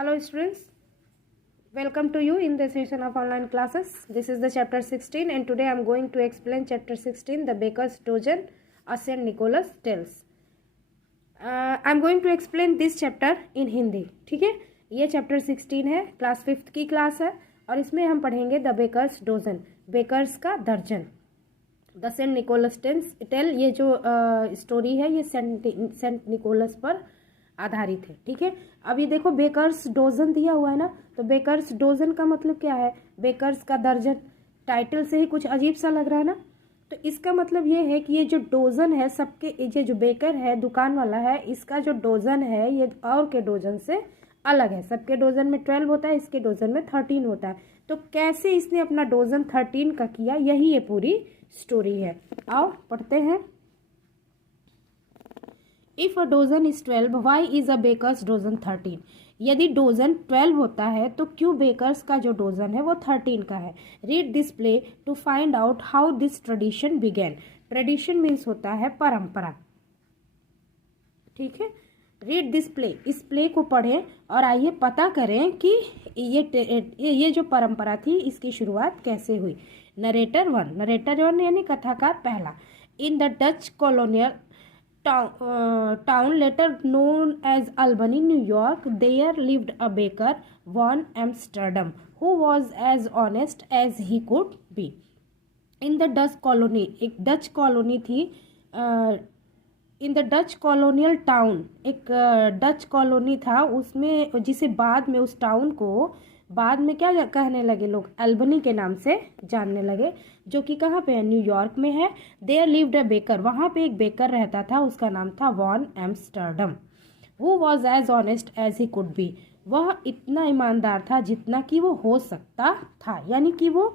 Hello students, welcome to you in the session of online classes. This is the chapter 16 and today I am going to explain chapter 16, the baker's dozen, a St. Nicholas tales. I am going to explain this chapter in Hindi. ठीक है, ये chapter 16 है, class 5th की class है और इसमें हम पढ़ेंगे द बेकर्स डोजन, बेकर्स का दर्जन, द सेंट निकोलस टेल. ये जो स्टोरी है ये सेंट निकोलस पर आधारित है. ठीक है, अभी देखो बेकर्स डोजन दिया हुआ है ना, तो बेकर्स डोजन का मतलब क्या है? बेकर्स का दर्जन. टाइटल से ही कुछ अजीब सा लग रहा है ना, तो इसका मतलब ये है कि ये जो डोजन है सबके, ये जो बेकर है, दुकान वाला है, इसका जो डोजन है ये और के डोजन से अलग है. सबके डोजन में 12 होता है, इसके डोजन में 13 होता है. तो कैसे इसने अपना डोजन 13 का किया, यही ये पूरी स्टोरी है. आओ पढ़ते हैं. If a dozen is 12, why is a baker's dozen 13? यदि डोजन 12 होता है तो क्यों बेकर्स का जो डोजन है वो 13 का है? Read this play to find out how this tradition began. Tradition means होता है परंपरा. ठीक है, रीड दिस प्ले, इस प्ले को पढ़ें और आइए पता करें कि ये जो परंपरा थी इसकी शुरुआत कैसे हुई. नरेटर वन यानी कथाकार पहला. In the Dutch colonial town later known as Albany, New York, there lived a baker, von Amsterdam, who was as honest as he could be. In the Dutch colony, एक Dutch colony थी. In the Dutch colonial town, एक Dutch colony था, उसमें जिसे बाद में उस town को बाद में क्या कहने लगे लोग, अल्बनी के नाम से जानने लगे, जो कि कहाँ पे है? न्यूयॉर्क में है. देयर लिव्ड अ बेकर, वहाँ पे एक बेकर रहता था, उसका नाम था Van Amsterdam. Who was as honest as he could be, वह इतना ईमानदार था जितना कि वो हो सकता था. यानी कि वो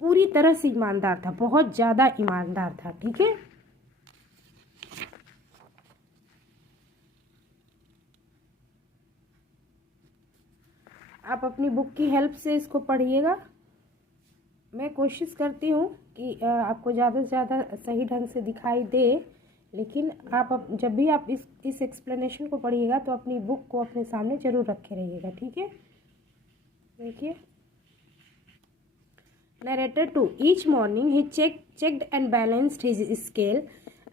पूरी तरह से ईमानदार था, बहुत ज़्यादा ईमानदार था. ठीक है, आप अपनी बुक की हेल्प से इसको पढ़िएगा. मैं कोशिश करती हूँ कि आपको ज़्यादा से ज़्यादा सही ढंग से दिखाई दे, लेकिन आप जब भी आप इस एक्सप्लेनेशन को पढ़िएगा तो अपनी बुक को अपने सामने ज़रूर रखे रहिएगा. ठीक है, देखिए. Narrator 2. Each morning he checked and balanced his scale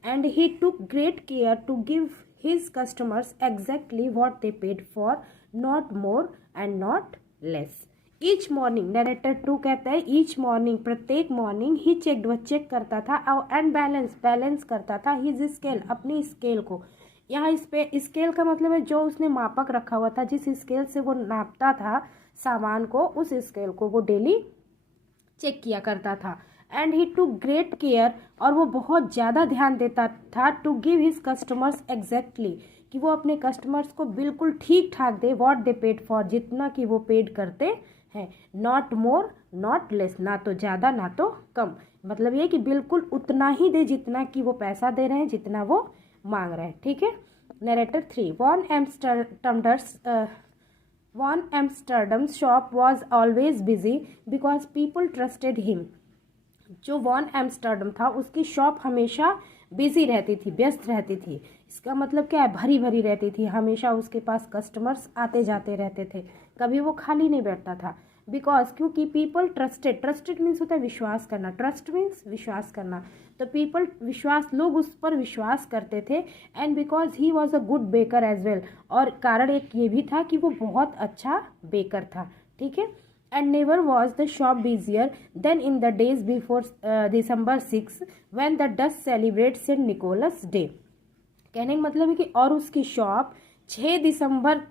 and he took great care to give his customers exactly what they paid for, not more and not less. Each morning, narrator 2 कहता है each morning, प्रत्येक morning ही checked, वह check करता था, and balance करता था his scale, अपनी scale को. यहाँ इस पे स्केल का मतलब है जो उसने मापक रखा हुआ था, जिस स्केल से वो नापता था सामान को, उस स्केल को वो डेली चेक किया करता था. And he took great care, और वो बहुत ज़्यादा ध्यान देता था, to give his customers exactly, कि वो अपने कस्टमर्स को बिल्कुल ठीक ठाक दे, व्हाट दे पेड फॉर, जितना कि वो पेड करते हैं, नॉट मोर नॉट लेस, ना तो ज़्यादा ना तो कम. मतलब ये कि बिल्कुल उतना ही दे जितना कि वो पैसा दे रहे हैं, जितना वो मांग रहे हैं. ठीक है. Narrator 3. Von Amsterdam's shop was always busy because people trusted him. जो वॉन एम्स्टर्डम था उसकी शॉप हमेशा बिजी रहती थी, व्यस्त रहती थी. इसका मतलब क्या है? भरी भरी रहती थी, हमेशा उसके पास कस्टमर्स आते जाते रहते थे, कभी वो खाली नहीं बैठता था. बिकॉज, क्योंकि पीपल ट्रस्टेड मीन्स होता है विश्वास करना, ट्रस्ट मीन्स विश्वास करना, तो पीपल विश्वास, लोग उस पर विश्वास करते थे. And because he was a good baker as well, और कारण एक ये भी था कि वो बहुत अच्छा बेकर था. ठीक है. And never was the shop busier than in the days before December 6, when the Dutch celebrate Saint Nicholas Day. कहने का मतलब है कि और उसकी shop 6 December,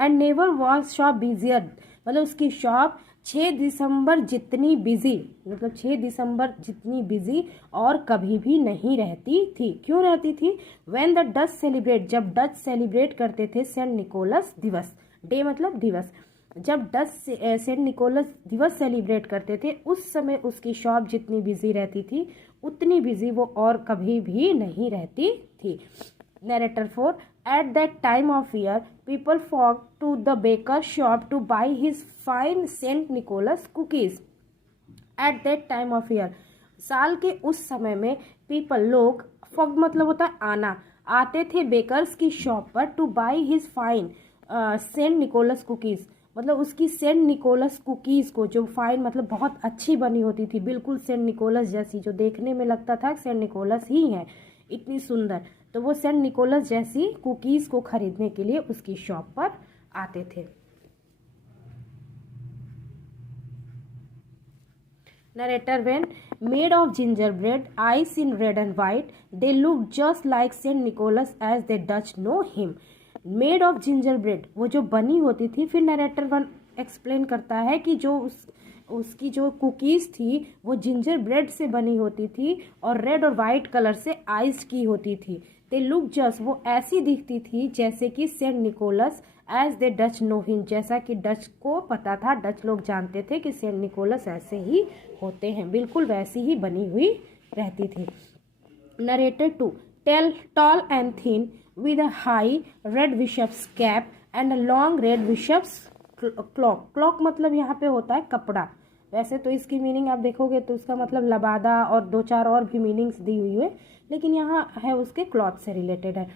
and never was shop busier, मतलब उसकी शॉप 6 दिसंबर जितनी बिजी, मतलब 6 दिसंबर जितनी बिजी और कभी भी नहीं रहती थी. क्यों रहती थी? व्हेन द डच सेलिब्रेट, जब डच सेलिब्रेट करते थे सेंट निकोलस दिवस, डे मतलब दिवस, जब डच सेंट निकोलस दिवस सेलिब्रेट करते थे उस समय उसकी शॉप जितनी बिजी रहती थी उतनी बिजी वो और कभी भी नहीं रहती थी. Narrator 4. At that time of year people flock to the baker shop to buy his fine Saint Nicholas cookies. At that time of year, साल के उस समय में पीपल, लोग, फॉग मतलब होता है आना, आते थे बेकर्स की शॉप पर, to buy his fine, Saint Nicholas cookies, मतलब उसकी सेंट निकोलस कुकीज़ को, जो फाइन मतलब बहुत अच्छी बनी होती थी, बिल्कुल सेंट निकोलस जैसी, जो देखने में लगता था सेंट निकोलस ही है, इतनी सुंदर, तो वो सेंट निकोलस जैसी कुकीज़ को खरीदने के लिए उसकी शॉप पर आते थे। Narrator: when made of gingerbread, eyes in red and white, they look just like Saint Nicholas as the Dutch know him. Made of gingerbread, वो जो बनी होती थी, फिर नरेटर वन एक्सप्लेन करता है कि जो उसकी जो कुकीज़ थी वो जिंजर ब्रेड से बनी होती थी और रेड और वाइट कलर से आइस की होती थी। दे लुक जस्ट, वो ऐसी दिखती थी जैसे कि Saint Nicholas as the Dutch know him, जैसा कि डच को पता था, डच लोग जानते थे कि सेंट निकोलस ऐसे ही होते हैं, बिल्कुल वैसी ही बनी हुई रहती थी। Narrator 2: tell tall and thin with a high red bishop's cap and a long red bishop's cloak. Cloak मतलब यहाँ पे होता है कपड़ा, वैसे तो इसकी मीनिंग आप देखोगे तो उसका मतलब लबादा और दो चार और भी मीनिंग्स दी हुई है, लेकिन यहाँ है उसके क्लॉथ से रिलेटेड है।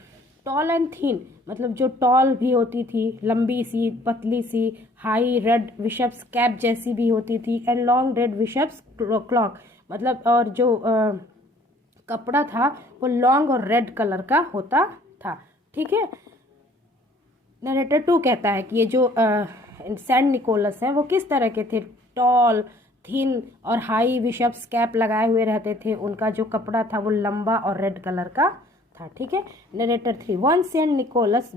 टॉल एंड थिन मतलब जो टॉल भी होती थी, लंबी सी पतली सी, हाई रेड बिशप्स कैप जैसी भी होती थी, and long red bishop's cloak मतलब और जो कपड़ा था वो लॉन्ग और रेड कलर का होता था। ठीक है। नरेटर 2 कहता है कि ये जो सेंट निकोलस हैं वो किस तरह के थे, टॉल, थिन और हाई बिशप्स कैप लगाए हुए रहते थे, उनका जो कपड़ा था वो लंबा और रेड कलर का था। ठीक है। Narrator 3: one Saint Nicholas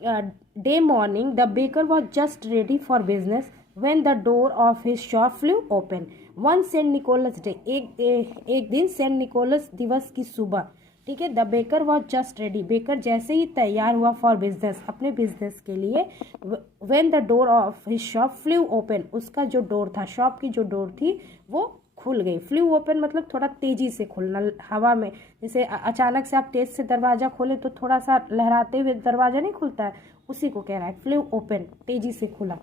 Day morning the baker was just ready for business when the door of his shop flew open. One Saint Nicholas Day, एक दिन सेंट निकोलस दिवस की सुबह, ठीक है, the baker was just ready, baker जैसे ही तैयार हुआ फॉर बिजनेस, अपने बिजनेस के लिए, when the door of his shop flew open, उसका जो डोर था, शॉप की जो डोर थी वो खुल गई। फ्लू ओपन मतलब थोड़ा तेजी से खुलना, हवा में, जैसे अचानक से आप तेज से दरवाजा खोले तो थोड़ा सा लहराते हुए दरवाजा नहीं खुलता है, उसी को कह रहा है फ्लू ओपन, तेजी से खुला।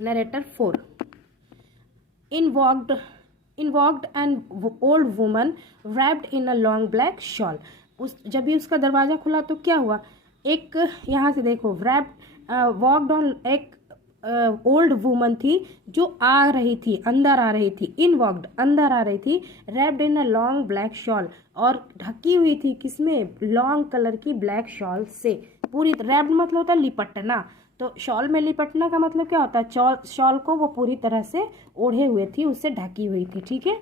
Narrator 4: invoked an old woman wrapped in a long black shawl. जब भी उसका दरवाजा खुला तो क्या हुआ, एक यहाँ से देखो, रैप्ड वॉक्ड ऑन, एक ओल्ड वुमन थी जो आ रही थी, अंदर आ रही थी, इनवॉक्ड अंदर आ रही थी, wrapped in a long black shawl और ढकी हुई थी किसमें, लॉन्ग कलर की ब्लैक शॉल से पूरी। रैप्ड मतलब होता है लिपटना, तो शॉल में लिपटना का मतलब क्या होता है, शॉल को वो पूरी तरह से ओढ़े हुए थी, उससे ढकी हुई थी। ठीक है।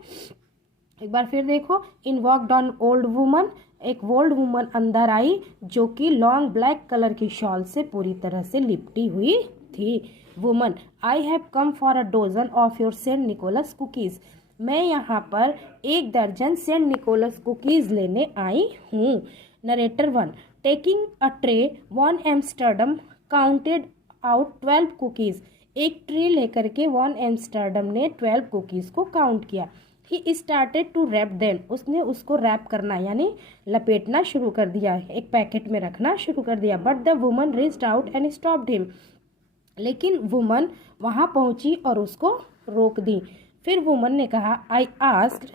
एक बार फिर देखो, इनवॉक्ड ऑन ओल्ड वुमन, एक ओल्ड वुमन अंदर आई जो कि लॉन्ग ब्लैक कलर की शॉल से पूरी तरह से लिपटी हुई थी। Woman: I have come for a dozen of your Saint Nicholas cookies. मैं यहाँ पर 1 दर्जन सेंट निकोलस कुकीज़ लेने आई हूँ। Narrator 1: taking a tray, Van Amsterdam counted out 12 cookies. एक ट्रे लेकर के वॉन एम्स्टर्डम ने 12 कुकीज़ को काउंट किया। He started to wrap them, उसने उसको रैप करना यानी लपेटना शुरू कर दिया, एक पैकेट में रखना शुरू कर दिया। But the woman reached out and stopped him, लेकिन वुमन वहाँ पहुँची और उसको रोक दी। फिर वुमन ने कहा, I asked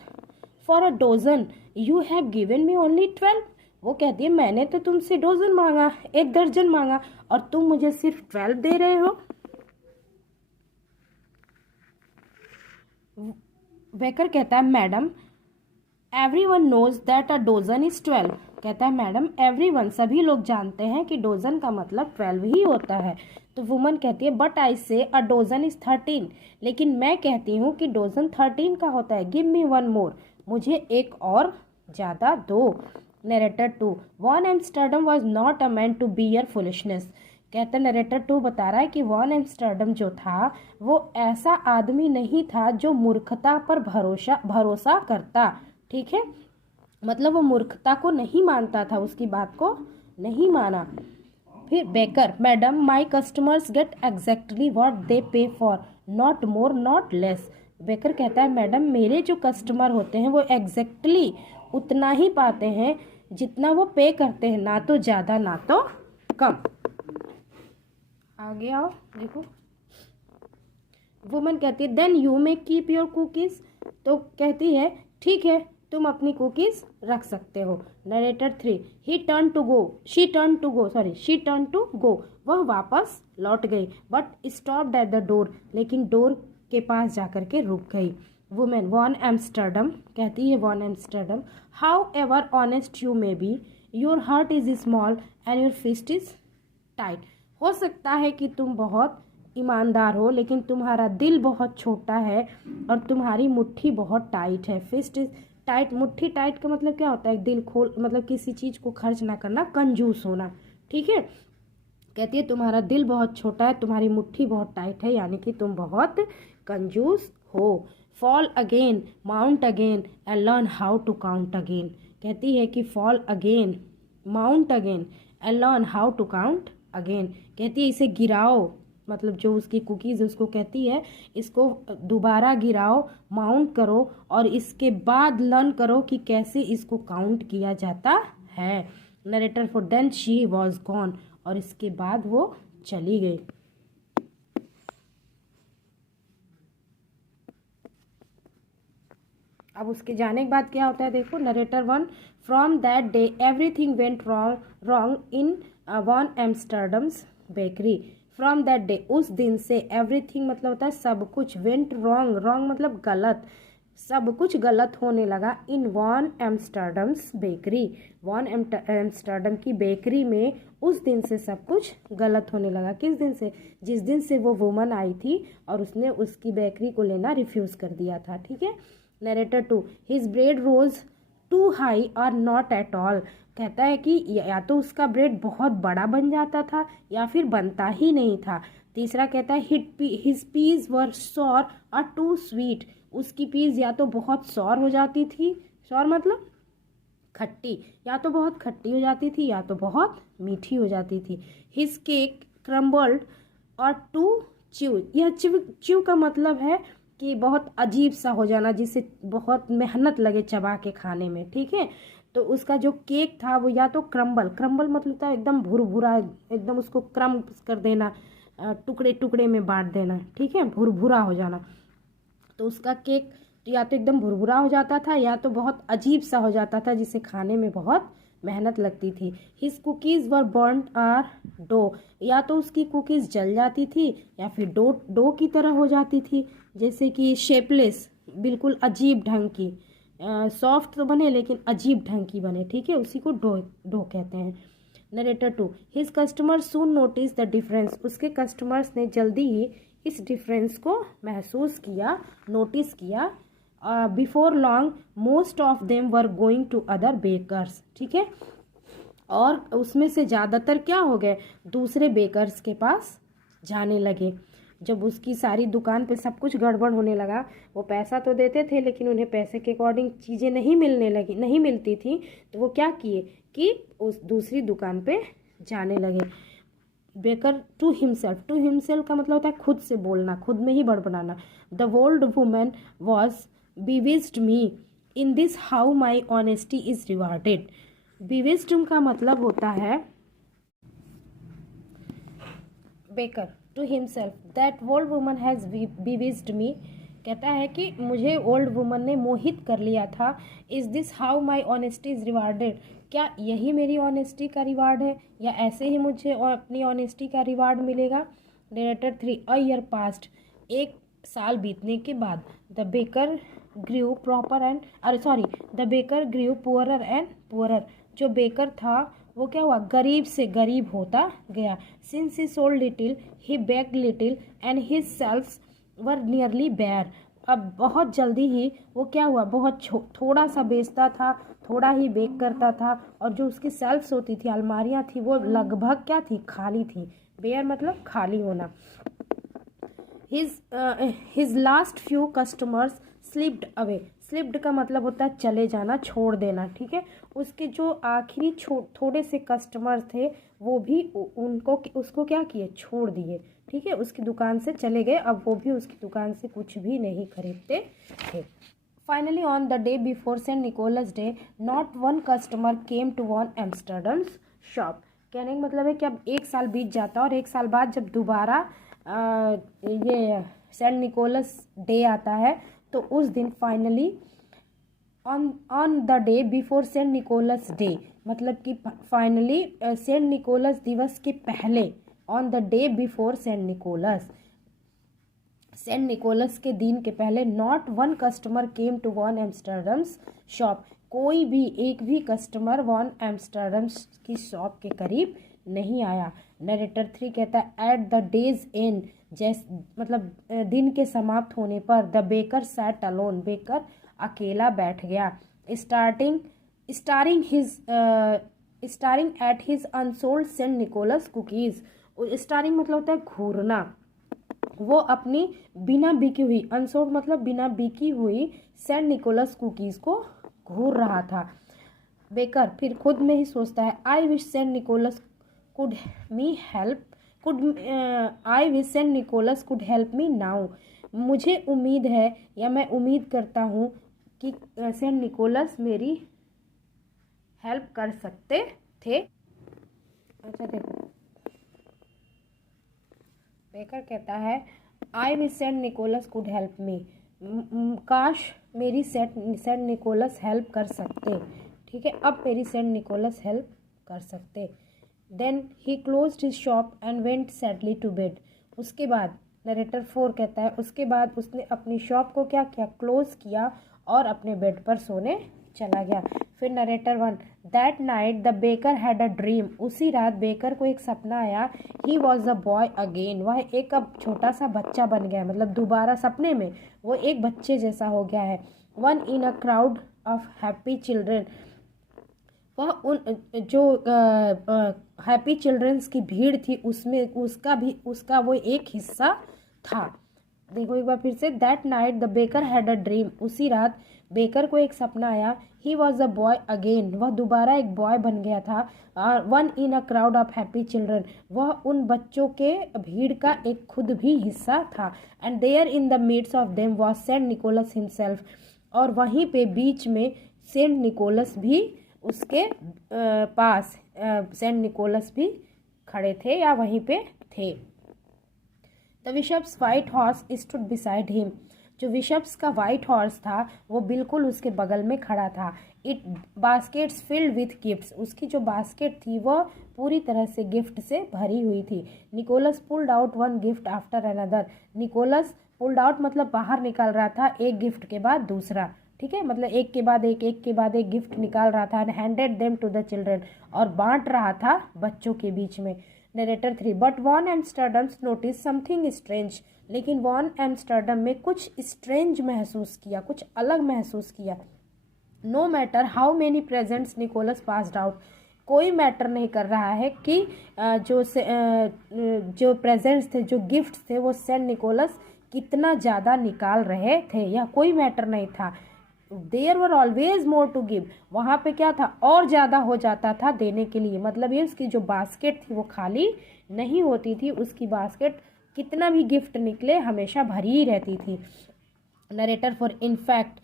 for a dozen, you have given me only 12। वो कहती है मैंने तो तुमसे डोजन मांगा, 1 दर्जन मांगा, और तुम मुझे सिर्फ 12 दे रहे हो। बेकर कहता है, madam everyone knows that a dozen is 12। कहता है मैडम एवरीवन, सभी लोग जानते हैं कि डोजन का मतलब 12 ही होता है। तो वुमन कहती है, बट आई से अ डोजन इज 13, लेकिन मैं कहती हूँ कि डोजन 13 का होता है। गिव मी 1 मोर, मुझे एक और ज़्यादा दो। Narrator 2: Van Amsterdam was not a man to bear foolishness. कहते नरेटर 2 बता रहा है कि वॉन एम्स्टर्डम जो था वो ऐसा आदमी नहीं था जो मूर्खता पर भरोसा करता। ठीक है, मतलब वो मूर्खता को नहीं मानता था, उसकी बात को नहीं माना। फिर baker: madam my customers get exactly what they pay for, not more not less. Baker कहता है मैडम मेरे जो कस्टमर होते हैं वो एग्जैक्टली उतना ही पाते हैं जितना वो पे करते हैं, ना तो ज़्यादा ना तो कम। आगे आओ देखो, वुमन कहती है, then you may keep your cookies. तो कहती है ठीक है, तुम अपनी कुकीज़ रख सकते हो। Narrator 3: she turn to go, वह वापस लौट गई, but stopped at the door, लेकिन डोर के पास जाकर के रुक गई। वुमेन वॉन एम्स्टर्डम, कहती है Van Amsterdam, however honest you may be, your heart is small and your fist is tight. हो सकता है कि तुम बहुत ईमानदार हो, लेकिन तुम्हारा दिल बहुत छोटा है और तुम्हारी मुट्ठी बहुत टाइट है। फिस्ट इज टाइट, मुट्ठी टाइट का मतलब क्या होता है? दिल खोल, मतलब किसी चीज़ को खर्च ना करना, कंजूस होना। ठीक है, कहती है तुम्हारा दिल बहुत छोटा है, तुम्हारी मुट्ठी बहुत टाइट है, यानी कि तुम बहुत कंजूस हो। Fall again, mount again and learn how to count again. कहती है कि fall again, mount again and learn how to count again. कहती है इसे गिराओ, मतलब जो उसकी कुकीज़ उसको कहती है इसको दोबारा गिराओ, माउंट करो और इसके बाद लर्न करो कि कैसे इसको काउंट किया जाता है। Narrator for then she was gone, और इसके बाद वो चली गई। अब उसके जाने के बाद क्या होता है देखो, narrator one, from that day everything went wrong in Van Amsterdam's bakery. From that day, उस दिन से, एवरीथिंग मतलब होता है सब कुछ, वेंट रॉन्ग, रॉन्ग मतलब गलत, सब कुछ गलत होने लगा इन Van Amsterdam's bakery, von Amsterdam की बेकरी में उस दिन से सब कुछ गलत होने लगा। किस दिन से? जिस दिन से वो वुमन आई थी और उसने उसकी बेकरी को लेना रिफ्यूज़ कर दिया था। ठीक है। Narrator two, his bread rose too high or not at all. कहता है कि या तो उसका ब्रेड बहुत बड़ा बन जाता था या फिर बनता ही नहीं था। तीसरा कहता है हिज पीज वर सॉर और टू स्वीट। उसकी पीज या तो बहुत सॉर हो जाती थी, सॉर मतलब खट्टी, या तो बहुत खट्टी हो जाती थी या तो बहुत मीठी हो जाती थी। हिज केक क्रम्बल्ड और टू च्यू। यह च्यू का मतलब है कि बहुत अजीब सा हो जाना, जिसे बहुत मेहनत लगे चबा के खाने में। ठीक है, तो उसका जो केक था वो या तो क्रम्बल, क्रम्बल मतलब था एकदम भुरभुरा, एकदम उसको क्रम्ब कर देना, टुकड़े टुकड़े में बांट देना। ठीक है, भुरभुरा हो जाना। तो उसका केक या तो एकदम भुरभुरा हो जाता था या तो बहुत अजीब सा हो जाता था, जिसे खाने में बहुत मेहनत लगती थी। His cookies were burned or dough. या तो उसकी कुकीज़ जल जाती थी या फिर डो की तरह हो जाती थी, जैसे कि शेपलेस, बिल्कुल अजीब ढंग की, सॉफ्ट तो बने लेकिन अजीब ढंग की बने। ठीक है, उसी को डो कहते हैं। Narrator two, his customer soon notice the difference. उसके कस्टमर्स ने जल्दी ही इस डिफरेंस को महसूस किया, नोटिस किया। Before long most of them were going to other bakers. ठीक है, और उसमें से ज़्यादातर क्या हो गए, दूसरे बेकर्स के पास जाने लगे। जब उसकी सारी दुकान पे सब कुछ गड़बड़ होने लगा, वो पैसा तो देते थे लेकिन उन्हें पैसे के अकॉर्डिंग चीज़ें नहीं मिलती थी, तो वो क्या किए कि उस दूसरी दुकान पे जाने लगे। बेकर टू हिमसेल्फ का मतलब होता है खुद से बोलना, खुद में ही बड़बड़ाना। The old women was bewitched me in this how my honesty is rewarded. Bewitched का मतलब होता है baker to himself, that old woman has bewitched me. कहता है कि मुझे ओल्ड वुमन ने मोहित कर लिया था। Is this how my honesty is rewarded. क्या यही मेरी ऑनेस्टी का रिवार्ड है, या ऐसे ही मुझे अपनी ऑनेस्टी का रिवार्ड मिलेगा। Narrator three, a year past. एक साल बीतने के बाद, the baker grew the baker grew poorer and poorer. जो बेकर था वो क्या हुआ, गरीब से गरीब होता गया। Since he sold little he begged little and his shelves were nearly bare. अब बहुत जल्दी ही वो क्या हुआ, बहुत थोड़ा सा बेचता था, थोड़ा ही बेक करता था, और जो उसकी सेल्फ्स होती थी, अलमारियाँ थी, वो लगभग क्या थी, खाली थी। बेयर मतलब खाली होना। His last few customers slipped away. Slipped का मतलब होता है चले जाना, छोड़ देना। ठीक है, उसके जो आखिरी थोड़े से कस्टमर थे वो भी उसको क्या किए, छोड़ दिए। ठीक है, उसकी दुकान से चले गए, अब वो भी उसकी दुकान से कुछ भी नहीं खरीदते थे। Finally on the day before Saint Nicholas day, not one customer came to Van Amsterdam's shop. कहने का मतलब है कि अब एक साल बीत जाता और एक साल बाद जब दोबारा ये सेंट निकोलस डे आता है, तो उस दिन finally on the day before Saint Nicholas day, मतलब कि फाइनली सेंट निकोलस दिवस के पहले, on the day before Saint Nicholas, Saint Nicholas के दिन के पहले, not one customer came to Van Amsterdam's shop, कोई भी एक भी कस्टमर वॉन एम्स्टर्डम्स की शॉप के करीब नहीं आया। नरेटर 3 कहता है एट द डेज एंड, मतलब दिन के समाप्त होने पर, the baker sat alone, baker अकेला बैठ गया, staring at his unsold Saint Nicholas cookies, staring मतलब होता है घूरना, वो अपनी बिना बिकी हुई, अनसोल्ड मतलब बिना बिकी हुई सेंट निकोलस कुकीज़ को घूर रहा था। बेकर फिर खुद में ही सोचता है I wish Saint Nicholas could Saint Nicholas could help me now, मुझे उम्मीद है या मैं उम्मीद करता हूँ कि सेंट निकोलस मेरी हेल्प कर सकते थे। अच्छा देखो, बेकर कहता है I wish Saint Nicholas could help me, काश मेरी सेंट निकोलस हेल्प कर सकते, ठीक है, अब मेरी सेंट निकोलस हेल्प कर सकते। Then he closed his shop and went sadly to bed, उसके बाद नरेटर 4 कहता है उसके बाद उसने अपनी शॉप को क्या किया, क्लोज किया और अपने बेड पर सोने चला गया। फिर narrator 1 that night the baker had a dream, उसी रात बेकर को एक सपना आया, ही वॉज अ बॉय अगेन, वह एक अब छोटा सा बच्चा बन गया, मतलब दोबारा सपने में वो एक बच्चे जैसा हो गया है। One in a crowd of happy children, वह उन जो हैप्पी चिल्ड्रंस की भीड़ थी उसमें उसका वो एक हिस्सा था। देखो एक बार फिर से, that night the baker had a dream, उसी रात बेकर को एक सपना आया, ही वॉज अ बॉय अगेन, वह दोबारा एक बॉय बन गया था। One in a crowd of happy children, वह उन बच्चों के भीड़ का एक खुद भी हिस्सा था। And there in the midst of them was Saint Nicholas himself, और वहीं पे बीच में सेंट निकोलस भी उसके पास सेंट निकोलस भी खड़े थे या वहीं पे थे। The bishop's white horse stood beside him, जो बिशप्स का वाइट हॉर्स था वो बिल्कुल उसके बगल में खड़ा था। It baskets filled with gifts, उसकी जो बास्केट थी वह पूरी तरह से गिफ्ट से भरी हुई थी। Nicholas pulled out one gift after another, Nicholas pulled out मतलब बाहर निकाल रहा था एक गिफ्ट के बाद दूसरा, ठीक है, मतलब एक के बाद एक गिफ्ट निकाल रहा था। And handed them to the children, और बांट रहा था बच्चों के बीच में। Narrator 3 but Van Amsterdam's notice something strange, लेकिन वॉन एम्स्टर्डम में कुछ स्ट्रेंज महसूस किया, कुछ अलग महसूस किया। No matter how many presents Nicholas passed out, कोई मैटर नहीं कर रहा है कि जो प्रेजेंट्स थे, जो गिफ्ट्स थे, वो सेंट निकोलस कितना ज़्यादा निकाल रहे थे, या कोई मैटर नहीं था। There were always more to give, वहाँ पे क्या था, और ज़्यादा हो जाता था देने के लिए, मतलब ये उसकी जो बास्केट थी वो खाली नहीं होती थी, उसकी बास्केट कितना भी गिफ्ट निकले हमेशा भरी ही रहती थी। Narrator for in fact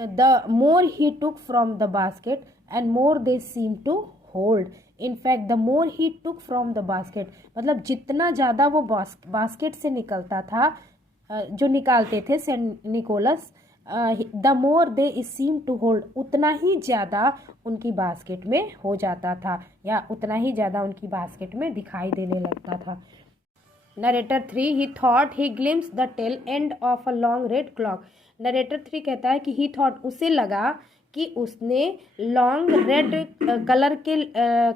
the more he took from the basket and more they seem to hold, in fact the more he took from the basket, मतलब जितना ज़्यादा वो बास्केट से निकलता था, जो निकालते थे Saint Nicholas, the more they seem to hold, उतना ही ज़्यादा उनकी बास्केट में हो जाता था, या उतना ही ज़्यादा उनकी बास्केट में दिखाई देने लगता था। Narrator 3 he thought he glimpse the tail end of a long red cloak, narrator 3 कहता है कि ही थॉट, उसे लगा कि उसने लॉन्ग रेड कलर के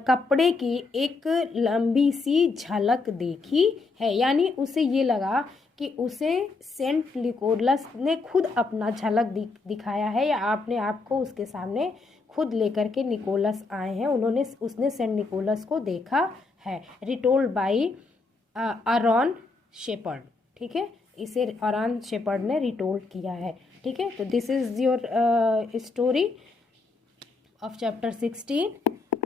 कपड़े की एक लंबी सी झलक देखी है, यानी उसे ये लगा कि उसे सेंट निकोलस ने खुद अपना झलक दिखाया है, या आपने आपको उसके सामने खुद लेकर के निकोलस आए हैं, उसने सेंट निकोलस को देखा है। रिटोल्ड बाई आरॉन शेपर्ड, ठीक है, इसे आरॉन शेपर्ड ने रिटोल्ड किया है, ठीक है। तो this is your story of chapter 16।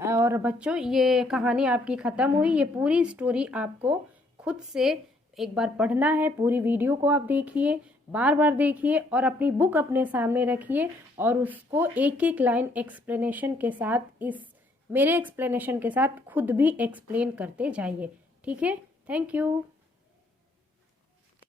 और बच्चों ये कहानी आपकी ख़त्म हुई, ये पूरी स्टोरी आपको खुद से एक बार पढ़ना है, पूरी वीडियो को आप देखिए, बार बार देखिए, और अपनी बुक अपने सामने रखिए और उसको एक एक लाइन एक्सप्लेनेशन के साथ, इस मेरे एक्सप्लेनेशन के साथ खुद भी एक्सप्लेन करते जाइए, ठीक है। Thank you.